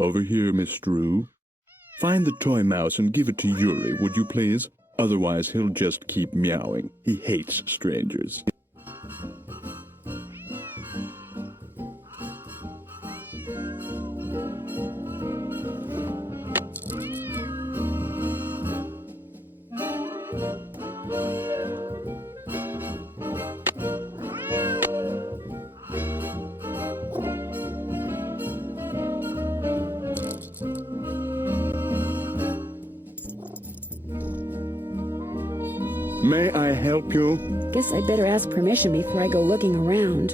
Over here, Miss Drew. Find the toy mouse and give it to Yuri, would you please? Otherwise, he'll just keep meowing. He hates strangers. May I help you? Guess I'd better ask permission before I go looking around.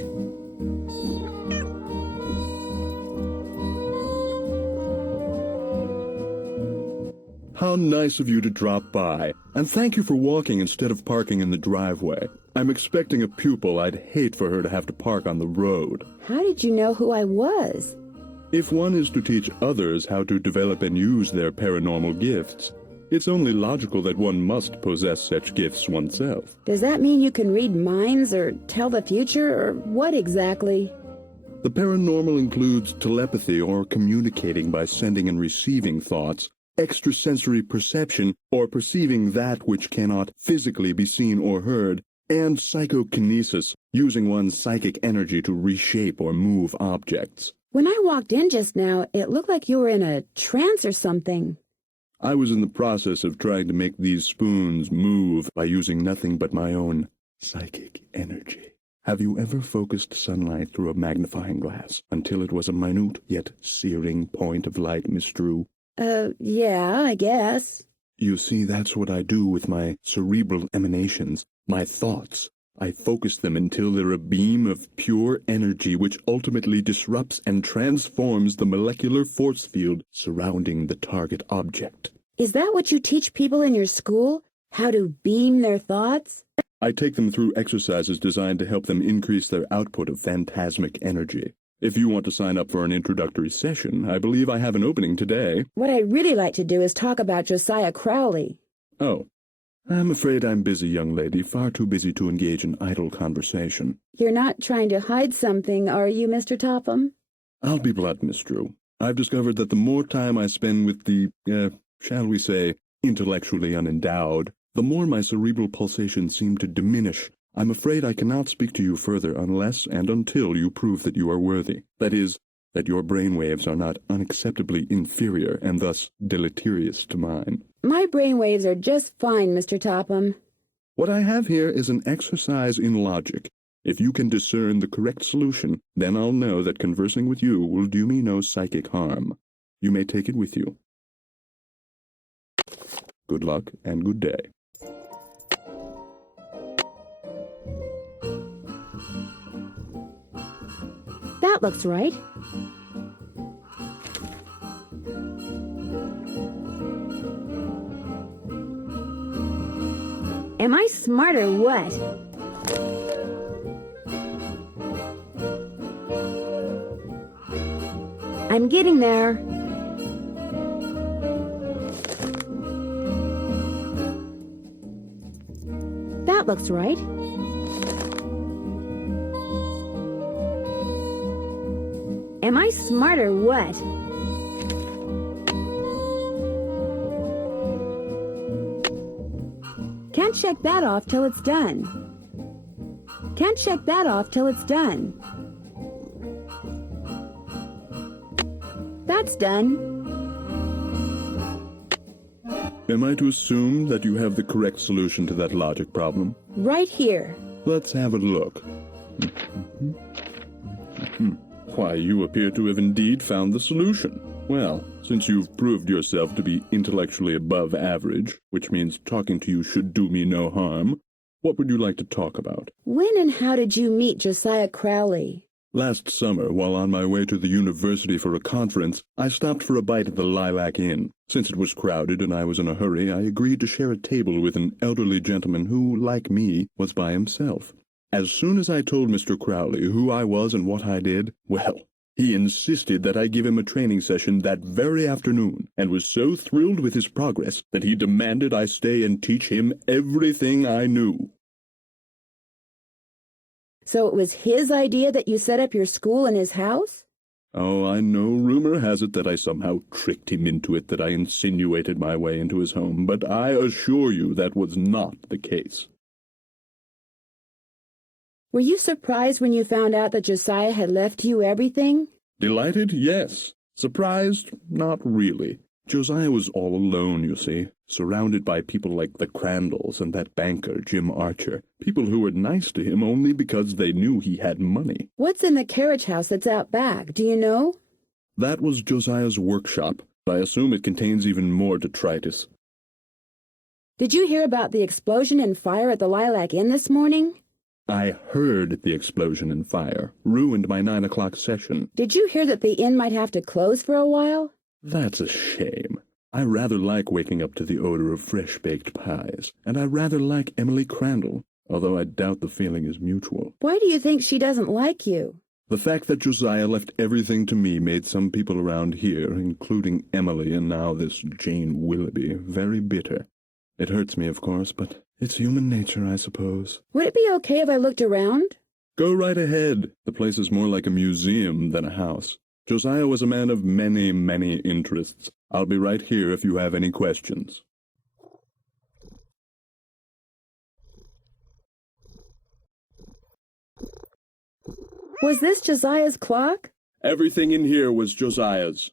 How nice of you to drop by, and thank you for walking instead of parking in the driveway. I'm expecting a pupil. I'd hate for her to have to park on the road. How did you know who I was? If one is to teach others how to develop and use their paranormal gifts, it's only logical that one must possess such gifts oneself. Does that mean you can read minds or tell the future, or what exactly? The paranormal includes telepathy, or communicating by sending and receiving thoughts, extrasensory perception, or perceiving that which cannot physically be seen or heard, and psychokinesis, using one's psychic energy to reshape or move objects. When I walked in just now, it looked like you were in a trance or something. I was in the process of trying to make these spoons move by using nothing but my own psychic energy. Have you ever focused sunlight through a magnifying glass until it was a minute yet searing point of light, Miss Drew? Yeah, I guess. You see, that's what I do with my cerebral emanations, my thoughts. I focus them until they're a beam of pure energy which ultimately disrupts and transforms the molecular force field surrounding the target object. Is that what you teach people in your school? How to beam their thoughts? I take them through exercises designed to help them increase their output of phantasmic energy. If you want to sign up for an introductory session, I believe I have an opening today. What I'd really like to do is talk about Josiah Crowley. Oh. I'm afraid I'm busy, young lady, far too busy to engage in idle conversation. You're not trying to hide something, are you, Mr. Topham? I'll be blunt, Miss Drew. I've discovered that the more time I spend with the, shall we say, intellectually unendowed, the more my cerebral pulsations seem to diminish. I'm afraid I cannot speak to you further unless and until you prove that you are worthy. That is, that your brainwaves are not unacceptably inferior and thus deleterious to mine. My brainwaves are just fine, Mr. Topham. What I have here is an exercise in logic. If you can discern the correct solution, then I'll know that conversing with you will do me no psychic harm. You may take it with you. Good luck and good day. That looks right. Am I smart or what? I'm getting there. That looks right. Am I smart or what? Can't check that off till it's done. Can't check that off till it's done. That's done. Am I to assume that you have the correct solution to that logic problem? Right here. Let's have a look. Why, you appear to have indeed found the solution. Well, since you've proved yourself to be intellectually above average, which means talking to you should do me no harm, what would you like to talk about? When and how did you meet Josiah Crowley? Last summer, while on my way to the university for a conference, I stopped for a bite at the Lilac Inn. Since it was crowded and I was in a hurry, I agreed to share a table with an elderly gentleman who, like me, was by himself. As soon as I told Mr. Crowley who I was and what I did, well, he insisted that I give him a training session that very afternoon, and was so thrilled with his progress that he demanded I stay and teach him everything I knew. So it was his idea that you set up your school in his house? Oh, I know rumor has it that I somehow tricked him into it, that I insinuated my way into his home, but I assure you that was not the case. Were you surprised when you found out that Josiah had left you everything? Delighted? Yes. Surprised? Not really. Josiah was all alone, you see, surrounded by people like the Crandalls and that banker, Jim Archer, people who were nice to him only because they knew he had money. What's in the carriage house that's out back, do you know? That was Josiah's workshop. I assume it contains even more detritus. Did you hear about the explosion and fire at the Lilac Inn this morning? I heard the explosion and fire. Ruined my 9 o'clock session. Did you hear that the inn might have to close for a while? That's a shame. I rather like waking up to the odor of fresh-baked pies, and I rather like Emily Crandall, although I doubt the feeling is mutual. Why do you think she doesn't like you? The fact that Josiah left everything to me made some people around here, including Emily and now this Jane Willoughby, very bitter. It hurts me, of course, but it's human nature, I suppose. Would it be okay if I looked around? Go right ahead. The place is more like a museum than a house. Josiah was a man of many, many interests. I'll be right here if you have any questions. Was this Josiah's clock? Everything in here was Josiah's.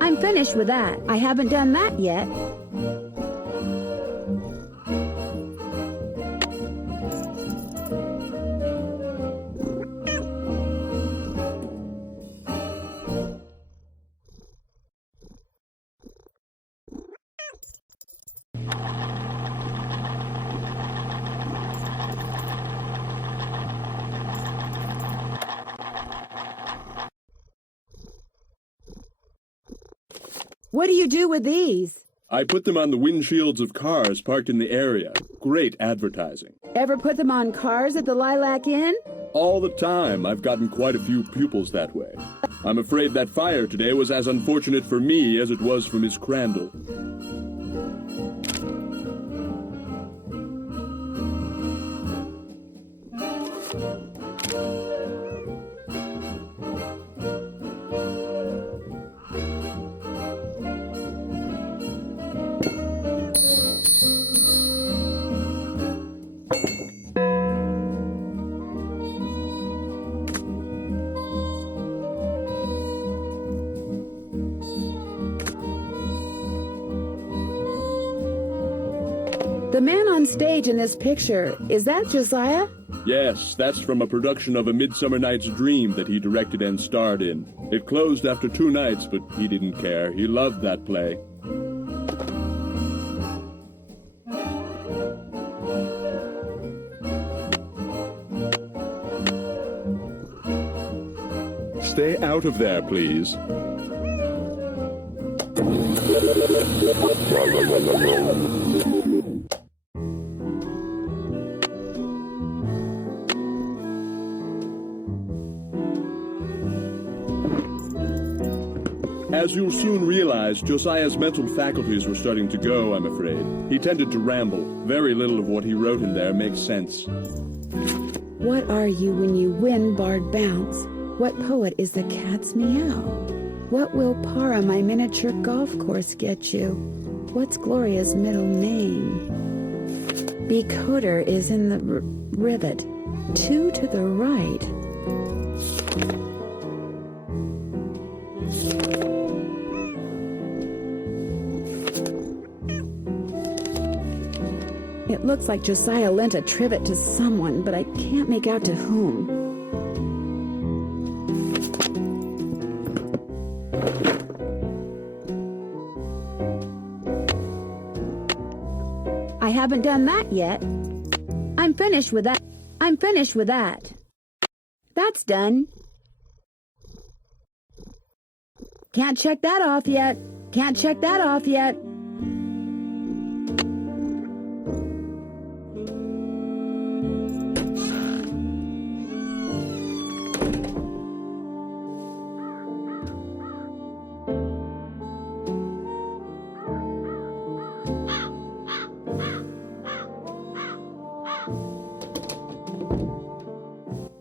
I'm finished with that. I haven't done that yet. What do you do with these? I put them on the windshields of cars parked in the area. Great advertising. Ever put them on cars at the Lilac Inn? All the time. I've gotten quite a few pupils that way. I'm afraid that fire today was as unfortunate for me as it was for Miss Crandall. The man on stage in this picture, is that Josiah? Yes, that's from a production of A Midsummer Night's Dream that he directed and starred in. It closed after 2 nights, but he didn't care. He loved that play. Stay out of there, please. As you'll soon realize, Josiah's mental faculties were starting to go, I'm afraid. He tended to ramble. Very little of what he wrote in there makes sense. What are you when you win barred bounce? What poet is the cat's meow? What will Para, my miniature golf course, get you? What's Gloria's middle name? Becoder is in the rivet. 2 to the right. It looks like Josiah lent a trivet to someone, but I can't make out to whom. I haven't done that yet. I'm finished with that. I'm finished with that. That's done. Can't check that off yet. Can't check that off yet.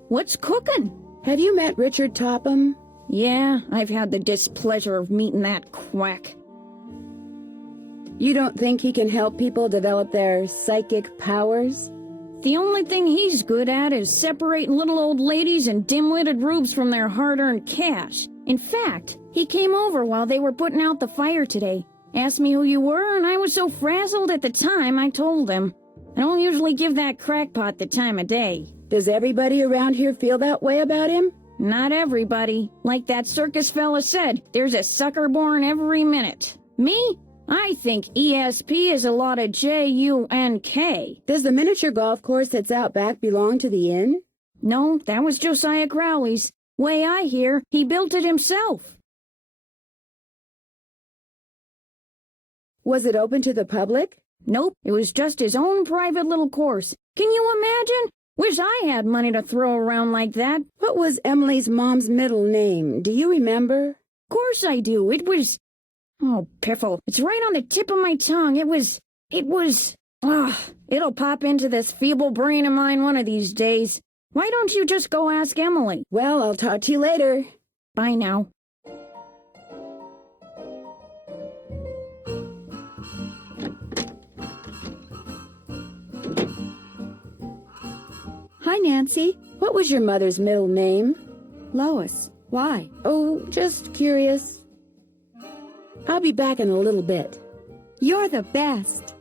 What's cooking? Have you met Richard Topham? Yeah, I've had the displeasure of meeting that quack. You don't think he can help people develop their psychic powers? The only thing he's good at is separating little old ladies and dim-witted rubes from their hard-earned cash. In fact, he came over while they were putting out the fire today, asked me who you were, and I was so frazzled at the time I told him. I don't usually give that crackpot the time of day. Does everybody around here feel that way about him? Not everybody. Like that circus fella said, there's a sucker born every minute. Me? I think ESP is a lot of JUNK. Does the miniature golf course that's out back belong to the inn? No, that was Josiah Crowley's. Way I hear, he built it himself. Was it open to the public? Nope, it was just his own private little course. Can you imagine? Wish I had money to throw around like that. What was Emily's mom's middle name? Do you remember? Of course I do. It was... Oh, piffle. It's right on the tip of my tongue. It was... It'll pop into this feeble brain of mine one of these days. Why don't you just go ask Emily? Well, I'll talk to you later. Bye now. Hi, Nancy. What was your mother's middle name? Lois, why? Oh, just curious. I'll be back in a little bit. You're the best.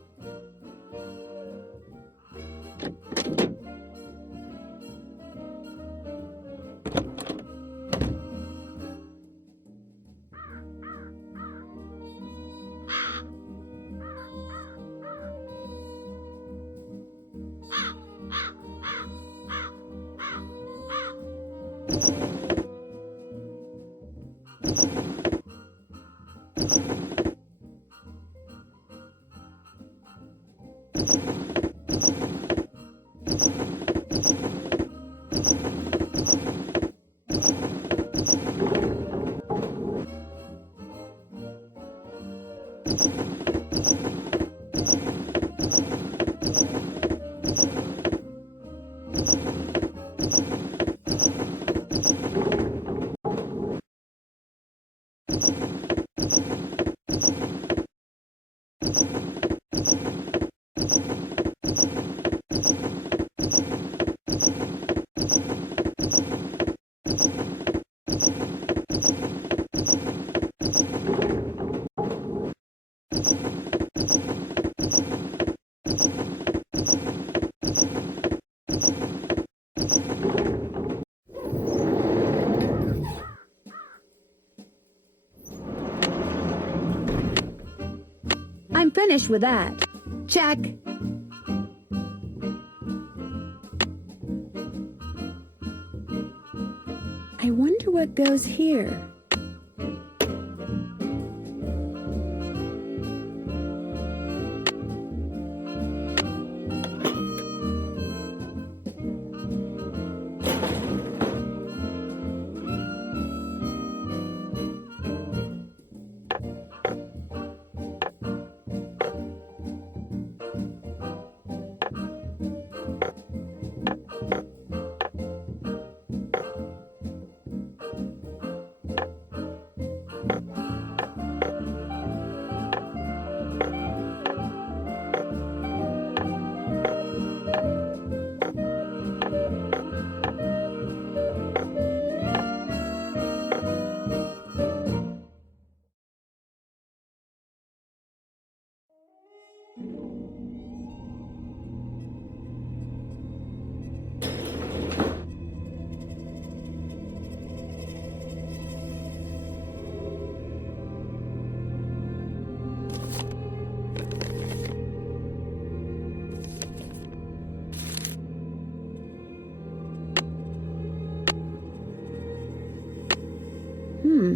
I'm finished with that. Check. I wonder what goes here.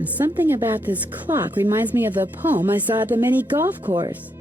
Something about this clock reminds me of the poem I saw at the mini golf course.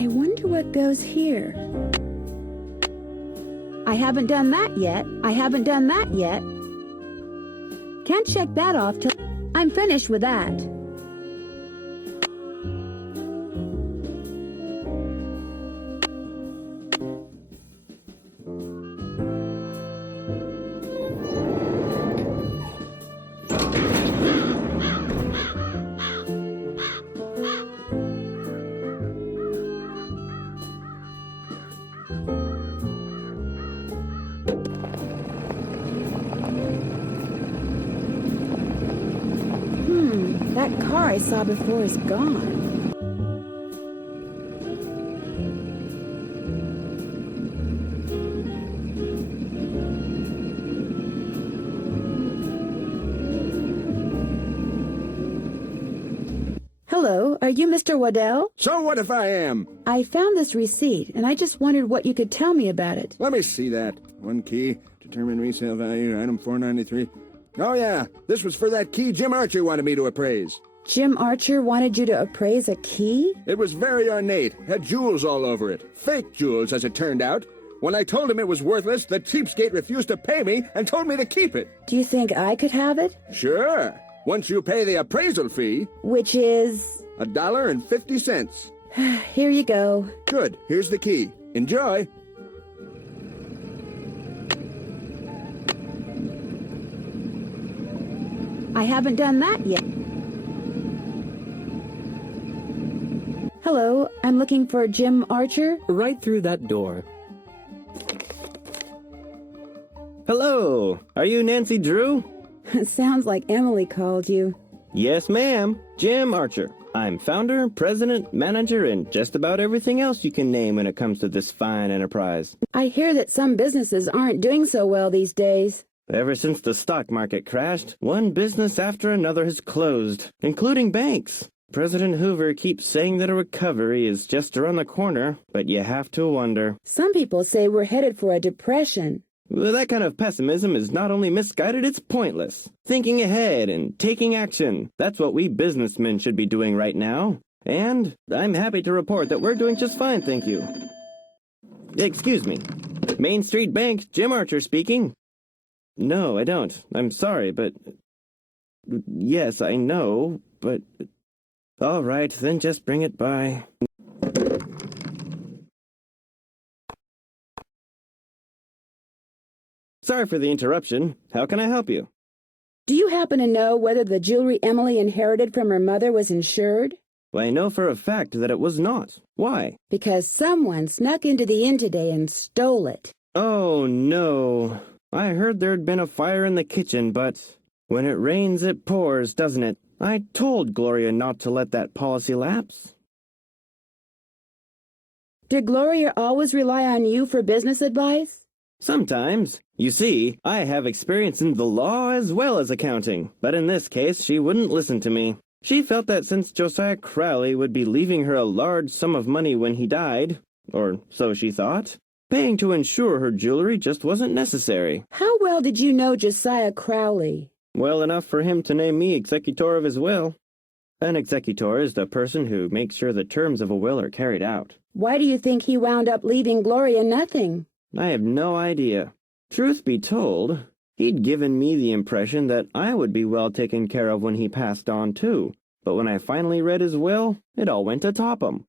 I wonder what goes here. I haven't done that yet. I haven't done that yet. Can't check that off till I'm finished with that. That car I saw before is gone. Hello, are you Mr. Waddell? So what if I am? I found this receipt, and I just wondered what you could tell me about it. Let me see that. One key, determine resale value, item 493. Oh yeah, this was for that key Jim Archer wanted me to appraise. Jim Archer wanted you to appraise a key? It was very ornate, had jewels all over it. Fake jewels, as it turned out. When I told him it was worthless, the cheapskate refused to pay me and told me to keep it. Do you think I could have it? Sure, once you pay the appraisal fee. Which is? $1.50. Here you go. Good, here's the key. Enjoy. I haven't done that yet. Hello, I'm looking for Jim Archer. Right through that door. Hello, are you Nancy Drew? Sounds like Emily called you. Yes, ma'am. Jim Archer. I'm founder, president, manager, and just about everything else you can name when it comes to this fine enterprise. I hear that some businesses aren't doing so well these days. Ever since the stock market crashed, one business after another has closed, including banks. President Hoover keeps saying that a recovery is just around the corner, but you have to wonder. Some people say we're headed for a depression. Well, that kind of pessimism is not only misguided, it's pointless. Thinking ahead and taking action, that's what we businessmen should be doing right now. And I'm happy to report that we're doing just fine, thank you. Excuse me. Main Street Bank, Jim Archer speaking. No, I don't. I'm sorry, but... Yes, I know, but... All right, then just bring it by. Sorry for the interruption. How can I help you? Do you happen to know whether the jewelry Emily inherited from her mother was insured? Well, I know for a fact that it was not. Why? Because someone snuck into the inn today and stole it. Oh, no. I heard there'd been a fire in the kitchen, but when it rains, it pours, doesn't it? I told Gloria not to let that policy lapse. Did Gloria always rely on you for business advice? Sometimes. You see, I have experience in the law as well as accounting, but in this case she wouldn't listen to me. She felt that since Josiah Crowley would be leaving her a large sum of money when he died, or so she thought, paying to insure her jewelry just wasn't necessary. How well did you know Josiah Crowley? Well enough for him to name me executor of his will. An executor is the person who makes sure the terms of a will are carried out. Why do you think he wound up leaving Gloria nothing? I have no idea. Truth be told, he'd given me the impression that I would be well taken care of when he passed on too, but when I finally read his will, it all went to Topham.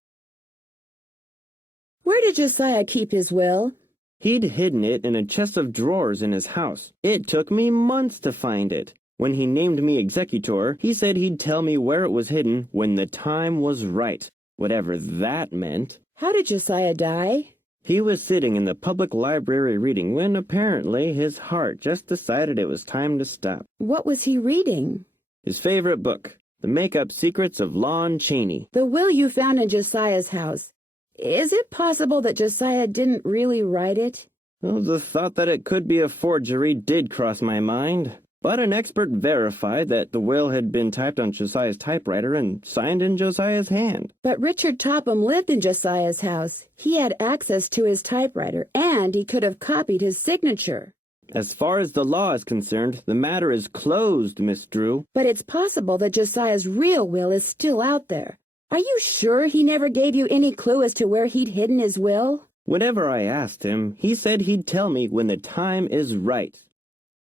Where did Josiah keep his will? He'd hidden it in a chest of drawers in his house. It took me months to find it. When he named me executor, he said he'd tell me where it was hidden when the time was right, whatever that meant. How did Josiah die? He was sitting in the public library reading when apparently his heart just decided it was time to stop. What was he reading? His favorite book, The Make-Up Secrets of Lon Chaney. The will you found in Josiah's house. Is it possible that Josiah didn't really write it? Well, the thought that it could be a forgery did cross my mind. But an expert verified that the will had been typed on Josiah's typewriter and signed in Josiah's hand. But Richard Topham lived in Josiah's house. He had access to his typewriter, and he could have copied his signature. As far as the law is concerned, the matter is closed, Miss Drew. But it's possible that Josiah's real will is still out there. Are you sure he never gave you any clue as to where he'd hidden his will? Whenever I asked him, he said he'd tell me when the time is right.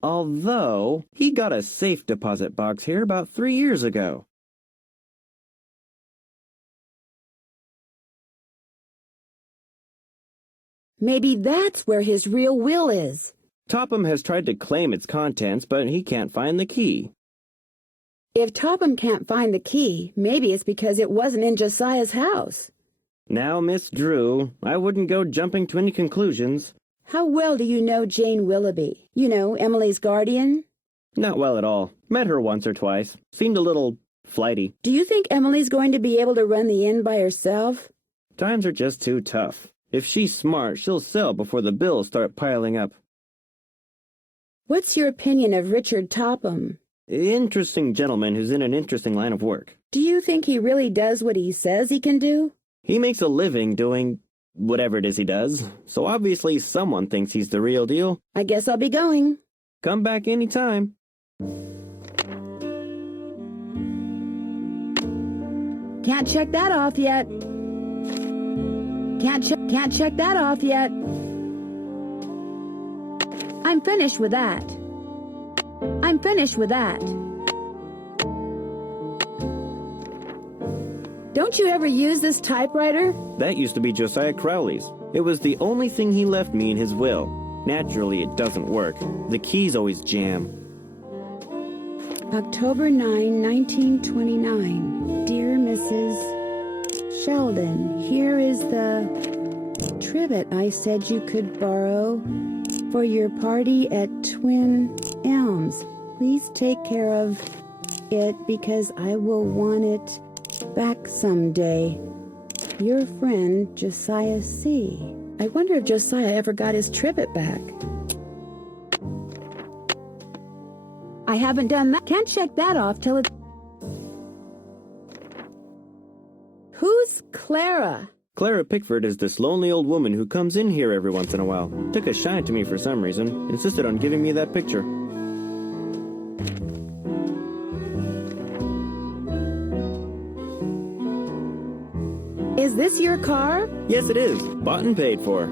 Although, he got a safe deposit box here about 3 years ago. Maybe that's where his real will is. Topham has tried to claim its contents, but he can't find the key. If Topham can't find the key, maybe it's because it wasn't in Josiah's house. Now, Miss Drew, I wouldn't go jumping to any conclusions. How well do you know Jane Willoughby? You know, Emily's guardian? Not well at all. Met her once or twice. Seemed a little flighty. Do you think Emily's going to be able to run the inn by herself? Times are just too tough. If she's smart, she'll sell before the bills start piling up. What's your opinion of Richard Topham? Interesting gentleman who's in an interesting line of work. Do you think he really does what he says he can do? He makes a living doing whatever it is he does, so obviously someone thinks he's the real deal. I guess I'll be going. Come back anytime. Can't check that off yet. Can't check that off yet. I'm finished with that. I'm finished with that. Don't you ever use this typewriter? That used to be Josiah Crowley's. It was the only thing he left me in his will. Naturally, it doesn't work. The keys always jam. October 9, 1929. Dear Mrs. Sheldon, here is the trivet I said you could borrow for your party at Twin Elms. Please take care of it because I will want it back someday. Your friend, Josiah C. I wonder if Josiah ever got his trivet back. I haven't done that. Can't check that off till it... Who's Clara? Clara Pickford is this lonely old woman who comes in here every once in a while. Took a shine to me for some reason. Insisted on giving me that picture. Is this your car? Yes, it is. Bought and paid for.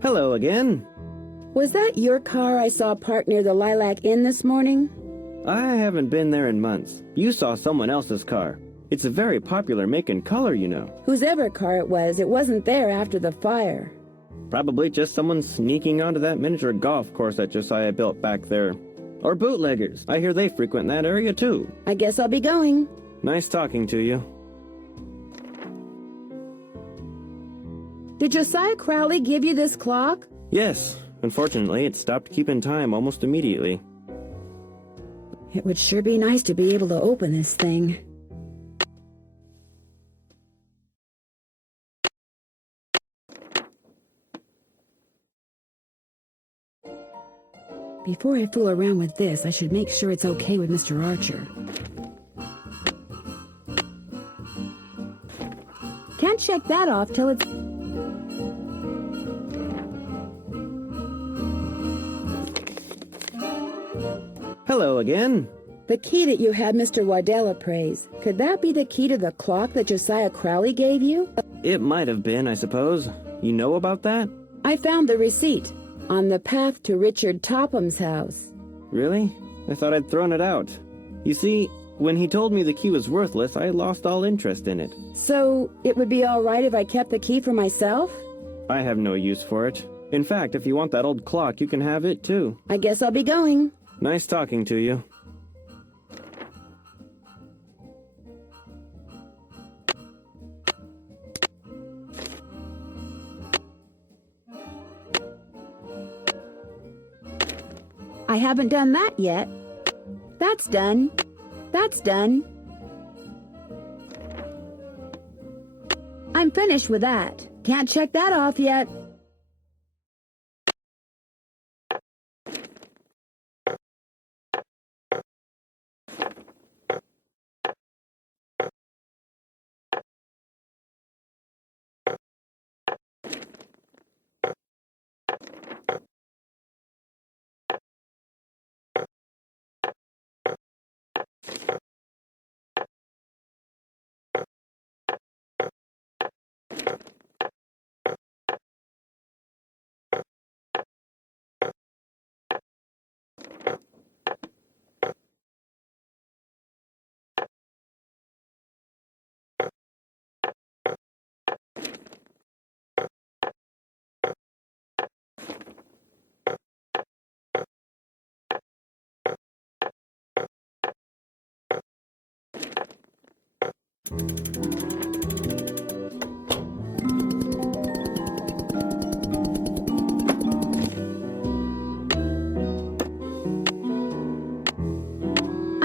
Hello again. Was that your car I saw parked near the Lilac Inn this morning? I haven't been there in months. You saw someone else's car. It's a very popular make and color, you know. Whosever car it wasn't there after the fire. Probably just someone sneaking onto that miniature golf course that Josiah built back there. Or bootleggers. I hear they frequent that area too. I guess I'll be going. Nice talking to you. Did Josiah Crowley give you this clock? Yes. Unfortunately, it stopped keeping time almost immediately. It would sure be nice to be able to open this thing. Before I fool around with this, I should make sure it's okay with Mr. Archer. Can't check that off till it's... Hello again. The key that you had Mr. Waddell appraise, could that be the key to the clock that Josiah Crowley gave you? It might have been, I suppose. You know about that? I found the receipt on the path to Richard Topham's house. Really? I thought I'd thrown it out. You see, when he told me the key was worthless, I lost all interest in it. So, it would be all right if I kept the key for myself? I have no use for it. In fact, if you want that old clock, you can have it too. I guess I'll be going. Nice talking to you. I haven't done that yet. That's done. That's done. I'm finished with that. Can't check that off yet.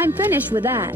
I'm finished with that.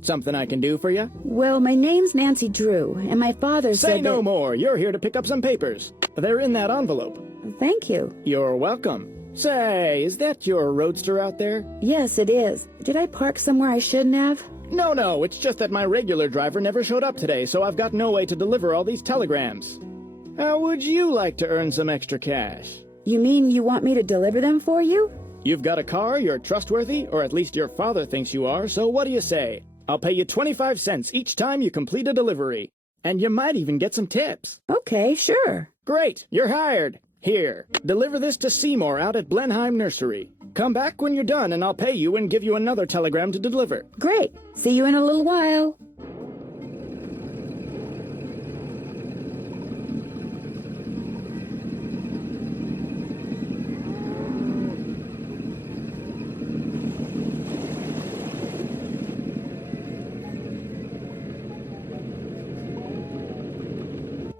Something I can do for you? Well, my name's Nancy Drew, and my father said Say no that... more. You're here to pick up some papers. They're in that envelope. Thank you. You're welcome. Say, is that your roadster out there? Yes, it is. Did I park somewhere I shouldn't have? No, it's just that my regular driver never showed up today, so I've got no way to deliver all these telegrams. How would you like to earn some extra cash? You mean you want me to deliver them for you? You've got a car, you're trustworthy, or at least your father thinks you are, so what do you say? I'll pay you 25 cents each time you complete a delivery. And you might even get some tips. Okay, sure. Great, you're hired. Here, deliver this to Seymour out at Blenheim Nursery. Come back when you're done and I'll pay you and give you another telegram to deliver. Great. See you in a little while.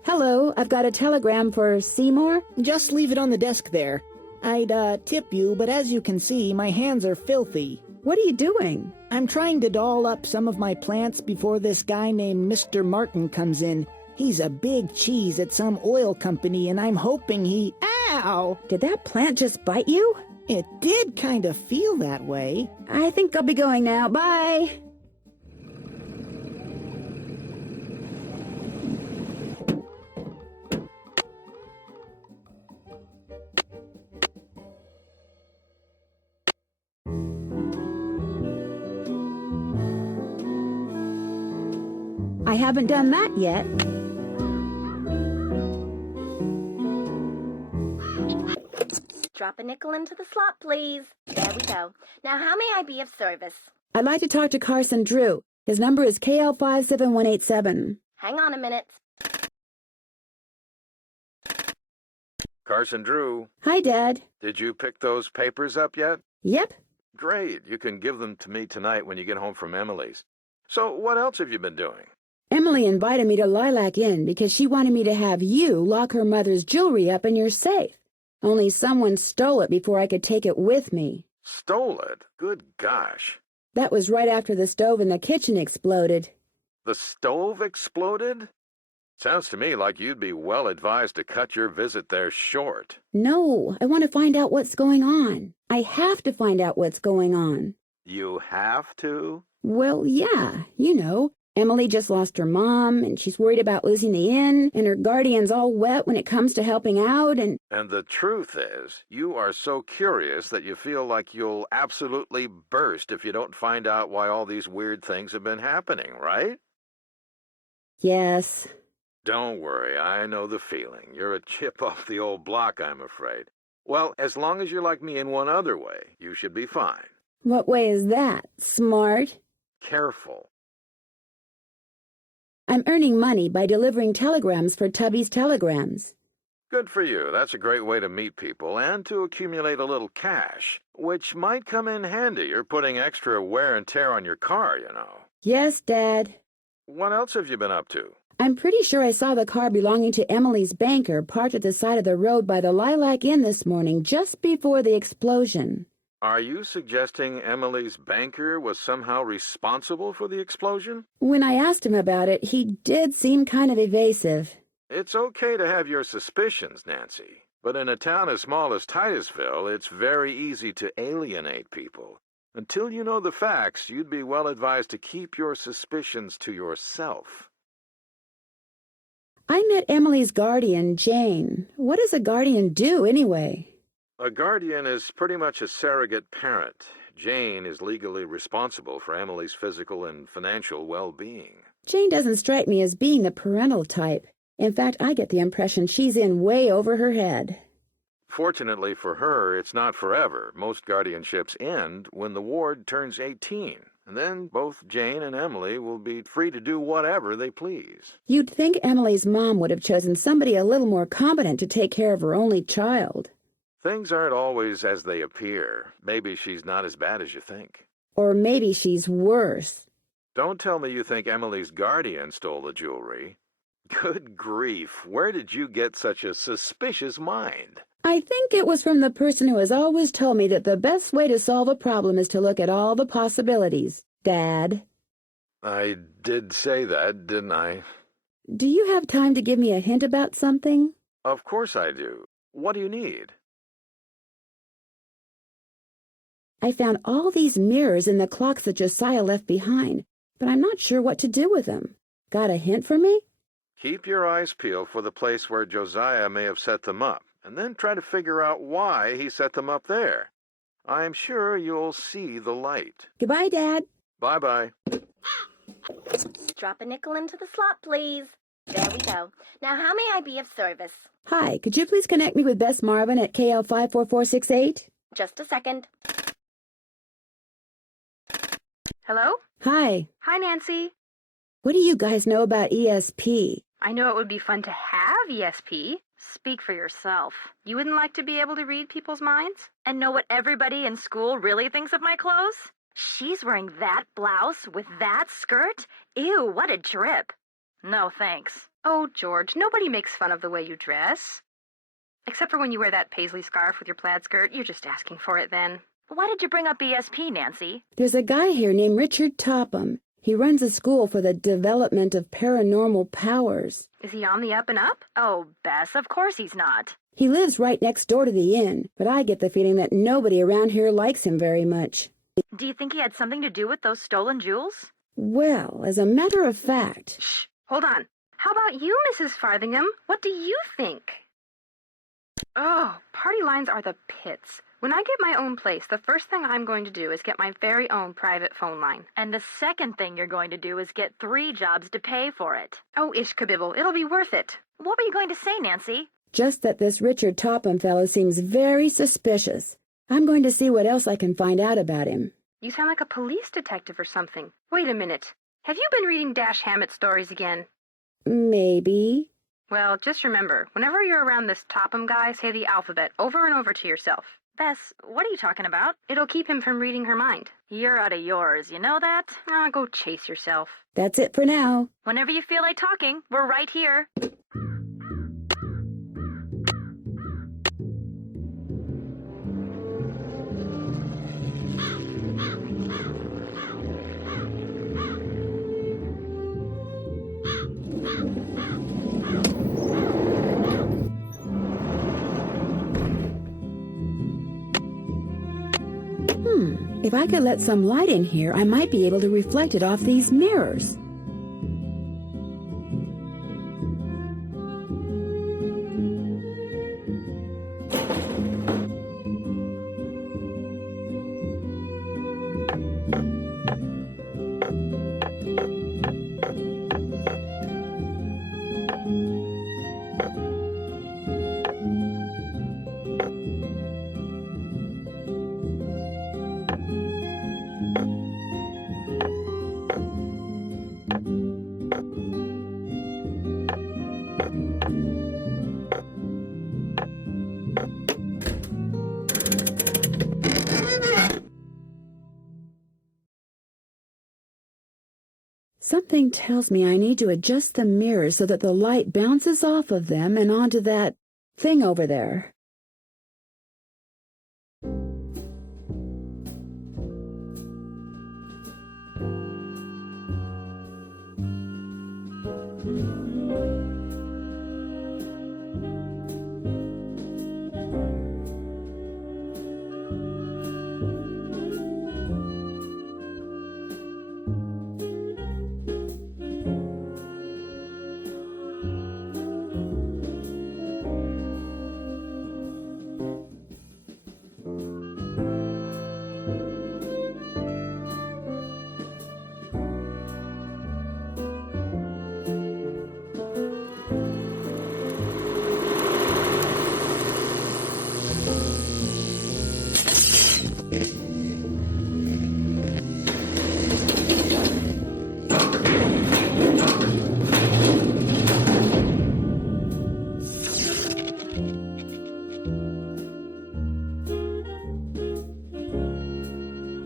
Hello, I've got a telegram for Seymour. Just leave it on the desk there. I'd, tip you, but as you can see, my hands are filthy. What are you doing? I'm trying to doll up some of my plants before this guy named Mr. Martin comes in. He's a big cheese at some oil company, and I'm hoping he... Ow! Did that plant just bite you? It did kind of feel that way. I think I'll be going now. Bye. I haven't done that yet. Drop a nickel into the slot, please. There we go. Now, how may I be of service? I'd like to talk to Carson Drew. His number is KL57187. Hang on a minute. Carson Drew, Hi, Dad. did you pick those papers up yet? Yep. Great. You can give them to me tonight when you get home from Emily's. So what else have you been doing? Emily invited me to Lilac Inn because she wanted me to have you lock her mother's jewelry up in your safe. Only someone stole it before I could take it with me. Stole it? Good gosh. That was right after the stove in the kitchen exploded. The stove exploded? Sounds to me like you'd be well advised to cut your visit there short. No, I want to find out what's going on. I have to find out what's going on. You have to? Well, yeah, you know. Emily just lost her mom, and she's worried about losing the inn, and her guardian's all wet when it comes to helping out, and... And the truth is, you are so curious that you feel like you'll absolutely burst if you don't find out why all these weird things have been happening, right? Yes. Don't worry, I know the feeling. You're a chip off the old block, I'm afraid. Well, as long as you're like me in one other way, you should be fine. What way is that? Smart? Careful. I'm earning money by delivering telegrams for Tubby's Telegrams. Good for you. That's a great way to meet people and to accumulate a little cash, which might come in handy. You're putting extra wear and tear on your car, you know. Yes, Dad. What else have you been up to? I'm pretty sure I saw the car belonging to Emily's banker parked at the side of the road by the Lilac Inn this morning, just before the explosion. Are you suggesting Emily's banker was somehow responsible for the explosion? When I asked him about it, he did seem kind of evasive. It's okay to have your suspicions, Nancy. But in a town as small as Titusville, it's very easy to alienate people. Until you know the facts, you'd be well advised to keep your suspicions to yourself. I met Emily's guardian, Jane. What does a guardian do, anyway? A guardian is pretty much a surrogate parent. Jane is legally responsible for Emily's physical and financial well-being. Jane doesn't strike me as being the parental type. In fact, I get the impression she's in way over her head. Fortunately for her, it's not forever. Most guardianships end when the ward turns 18. And then both Jane and Emily will be free to do whatever they please. You'd think Emily's mom would have chosen somebody a little more competent to take care of her only child. Things aren't always as they appear. Maybe she's not as bad as you think. Or maybe she's worse. Don't tell me you think Emily's guardian stole the jewelry. Good grief, where did you get such a suspicious mind? I think it was from the person who has always told me that the best way to solve a problem is to look at all the possibilities, Dad. I did say that, didn't I? Do you have time to give me a hint about something? Of course I do. What do you need? I found all these mirrors in the clocks that Josiah left behind, but I'm not sure what to do with them. Got a hint for me? Keep your eyes peeled for the place where Josiah may have set them up, and then try to figure out why he set them up there. I'm sure you'll see the light. Goodbye, Dad. Bye-bye. Drop a nickel into the slot, please. There we go. Now, how may I be of service? Hi, could you please connect me with Bess Marvin at KL54468? Just a second. Hello? Hi. Hi, Nancy. What do you guys know about ESP? I know it would be fun to have ESP. Speak for yourself. You wouldn't like to be able to read people's minds? And know what everybody in school really thinks of my clothes? She's wearing that blouse with that skirt? Ew, what a drip. No, thanks. Oh, George, nobody makes fun of the way you dress. Except for when you wear that paisley scarf with your plaid skirt. You're just asking for it then. Why did you bring up ESP, Nancy? There's a guy here named Richard Topham. He runs a school for the development of paranormal powers. Is he on the up and up? Oh, Bess, of course he's not. He lives right next door to the inn, but I get the feeling that nobody around here likes him very much. Do you think he had something to do with those stolen jewels? Well, as a matter of fact... Shh, hold on. How about you, Mrs. Farthingham? What do you think? Oh, party lines are the pits. When I get my own place, the first thing I'm going to do is get my very own private phone line. And the second thing you're going to do is get 3 jobs to pay for it. Oh, Ishkabibble, it'll be worth it. What were you going to say, Nancy? Just that this Richard Topham fellow seems very suspicious. I'm going to see what else I can find out about him. You sound like a police detective or something. Wait a minute. Have you been reading Dash Hammett stories again? Maybe. Well, just remember, whenever you're around this Topham guy, say the alphabet over and over to yourself. Bess, what are you talking about? It'll keep him from reading her mind. You're out of yours, you know that? Go chase yourself. That's it for now. Whenever you feel like talking, we're right here. If I could let some light in here, I might be able to reflect it off these mirrors. Something tells me I need to adjust the mirrors so that the light bounces off of them and onto that thing over there.